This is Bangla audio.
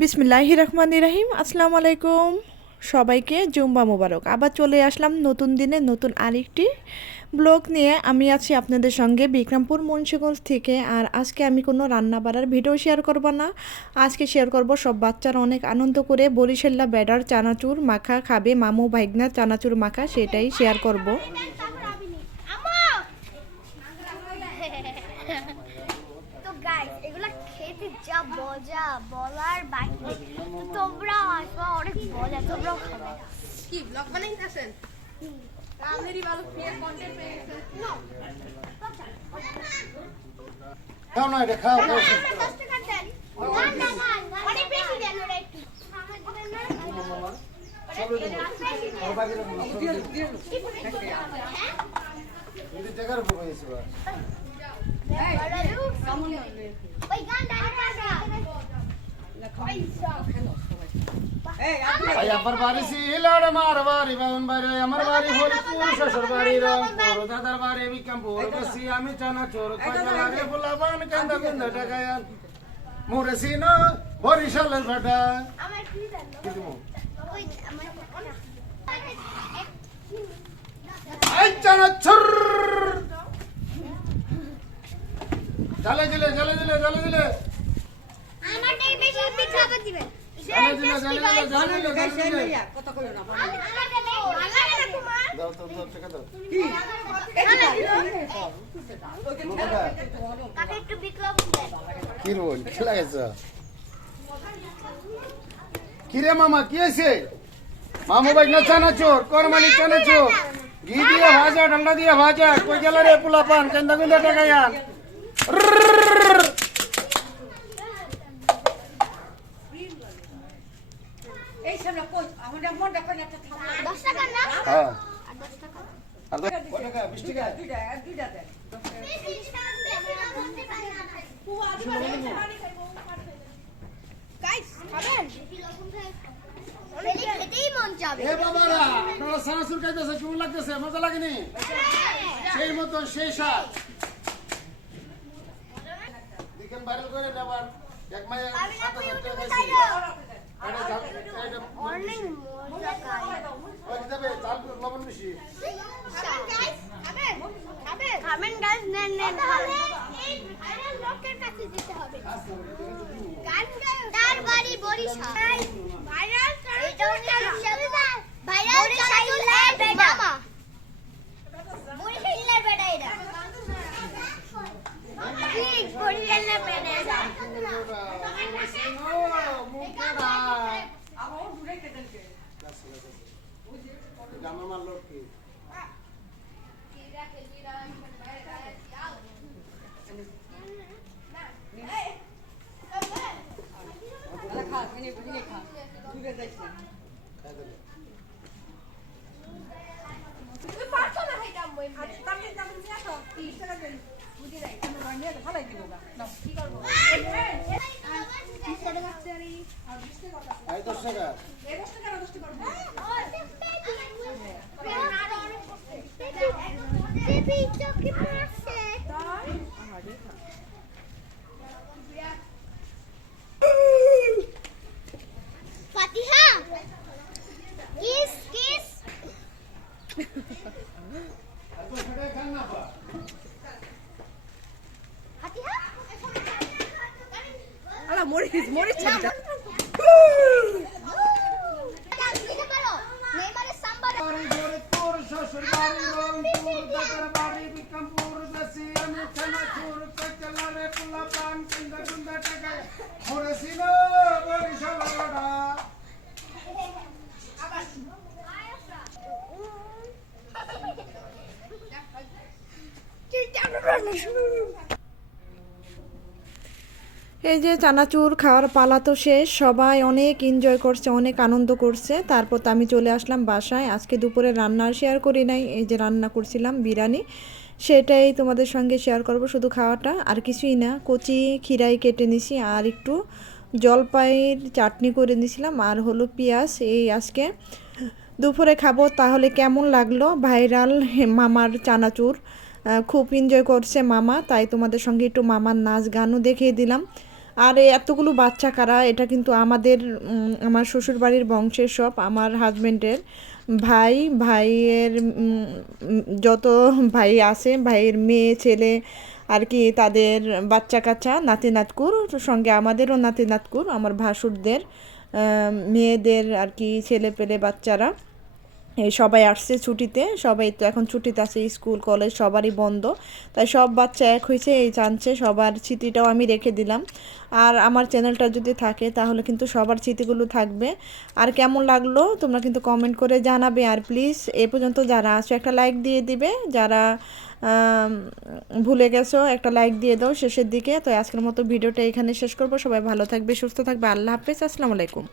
বিসমিল্লাহি রহমান রাহিম, আসসালামু আলাইকুম সবাইকে, জুম্বা মোবারক। আবার চলে আসলাম নতুন দিনে নতুন আরেকটি ব্লগ নিয়ে। আমি আছি আপনাদের সঙ্গে বিক্রমপুর মুন্সিগঞ্জ থেকে, আর আজকে আমি কোনো রান্না বাড়ার ভিডিও শেয়ার করব না। আজকে শেয়ার করব সব বাচ্চারা অনেক আনন্দ করে বরিশাল্লা বেডার চানাচুর, মাখা খাবে, মামু ভাইগনা, চানাচুর, মাখা, সেটাই শেয়ার করব। যা মজা বলার। তো তোমরা আসবা অনেক মজা তোমরাও খাবে। কি ব্লগ বানাইতেছেন আপনারই ভালো ফ্রিয়ার কন্টেন্ট পেয়ে গেছেন। খাও না এটা খাও। খাও। অনেক বেশি দেন ওরা একটু। আর বাকি রাখো না, সব দিয়ে- এদিকে জায়গার উপর হয়েছে আমার বাড়ি ছিল আমার বাড়ি বাউন বাড়ি আমার বাড়ি, হরিপুর, শ্বশুর বাড়ি রংপুর দাদার বাড়ি বিক্রমপুর বেশি আমি চানা চোর কয়টা লাগে ফুলাবান, কান্দা কুন্দা টাকায়ান মোরে সিনো বরিশালের ভাটা আমার কি দিমু? ওই আমার আই চানা চোর জালে দিলে জালে দিলে জালে দিলে। আমারটাই বেশি পিঠা করে দিবেন জালে দিলে জালে দিলে জালে দিলে জালে দিলে। আমারটা নেই আমারটা তোমার দাও দাও দাও টাকা দাও। কাকে একটু বিক্রম দেন কি রোল কি লাগাইছ? কি রে মামা কি আছে মামু ভাই না চানা চোর করমালি চানা চোর ঘি দিয়ে ভাজা ডান্ডা দিয়ে ভাজা কই গেল রে পোলা পান কেন্দা কেন্দা টাকা আপনারা চানা খাইতেছে কেমন লাগতেছে? মজা লাগেনি? সেই মতো সেই স্বাদ। দেখেন ভাইরাল করে আবার এক মায়ের সাত হাজার টাকা চাল লবণ বেশি। খাবেন? গাইস নেন নেন ভাইরাল লোকের কাছে যেতে হবে। তার বাড়ি বরিশাল। ভাইরাল ভাইরাল বরিশালের বেটা বরিশালের বেটা এটা ঠিক বরিশালের বেটা এটা আমার দূরে কেটে দেন আমার মার লোক কি আরে খা মিনি মিনি খা দূরে যাইছ না খাই দেবে তুই পারছ না খাইতাম বই তাকে তাকে নিয়ে আসো 30 টাকা দেন বুঝি নাই তুমি বানিয়ে ভালাই দিব না নাও কি করব আই দশ টাকা এই 10 টাকা 10 টাকা ফাতিহা কিস কিস আর দশ টাকা। আলা মরিচ মরিচ বাড়ি ফরিদপুর শ্বশুর বাড়ি রংপুর দাদার বাড়ি বিক্রমপুর দেশি আমি খানা চুর কচলা রে পোলা পান কিন্দা কিন্দা টাকা মোরে ছিল বরিশাল ভাটা এই যে চানাচুর খাওয়ার পালা তো শেষ, সবাই অনেক এনজয় করছে, অনেক আনন্দ করছে। তারপর তো আমি চলে আসলাম বাসায়। আজকে দুপুরে রান্নার শেয়ার করি নাই, এই যে রান্না করছিলাম বিরিয়ানি। সেটাই তোমাদের সঙ্গে শেয়ার করব শুধু খাওয়াটা। আর কিছুই না, কচি খিরাই কেটে নিছি, আর একটু জলপাইয়ের চাটনি করে নিয়েছিলাম আর হলো পেঁয়াজ। এই আজকে দুপুরে খাব, তাহলে কেমন লাগল ভাইরাল মামার চানাচুর? খুব এনজয় করছে মামা, তাই তোমাদের সঙ্গে একটু মামার নাচ গানও দেখিয়ে দিলাম। আর এতগুলো বাচ্চা কারা, এটা কিন্তু আমাদের আমার শ্বশুর বাড়ির বংশের সব, আমার হাজবেন্ডের ভাই, ভাইয়ের যত ভাই আছে, ভাইয়ের মেয়ে, ছেলে, আর কি তাদের বাচ্চা কাচ্চা, নাতি নাতকুর, সঙ্গে আমাদেরও নাতি নাতকুর, আমার ভাসুরদের মেয়েদের আর কি ছেলে পেলে বাচ্চারা। এই সবাই আসছে ছুটিতে, সবাই তো এখন ছুটিতে আছে, স্কুল, কলেজ সবারই বন্ধ। তাই সব বাচ্চা এক হয়েছে, এই জানছে, সবার স্মৃতিটাও আমি রেখে দিলাম। আর আমার চ্যানেলটা যদি থাকে, তাহলে কিন্তু সবার স্মৃতিগুলো থাকবে। আর কেমন লাগল, তোমরা কিন্তু কমেন্ট করে জানাবে। আর প্লিজ এ পর্যন্ত যারা আছো, একটা লাইক দিয়ে দিবে। যারা ভুলে গেছো, একটা লাইক দিয়ে দাও শেষের দিকে। তো আজকের মতো ভিডিওটা এখানে শেষ করব। সবাই ভালো থাকবে, সুস্থ থাকবে। আল্লাহ হাফেজ, আসসালামু আলাইকুম।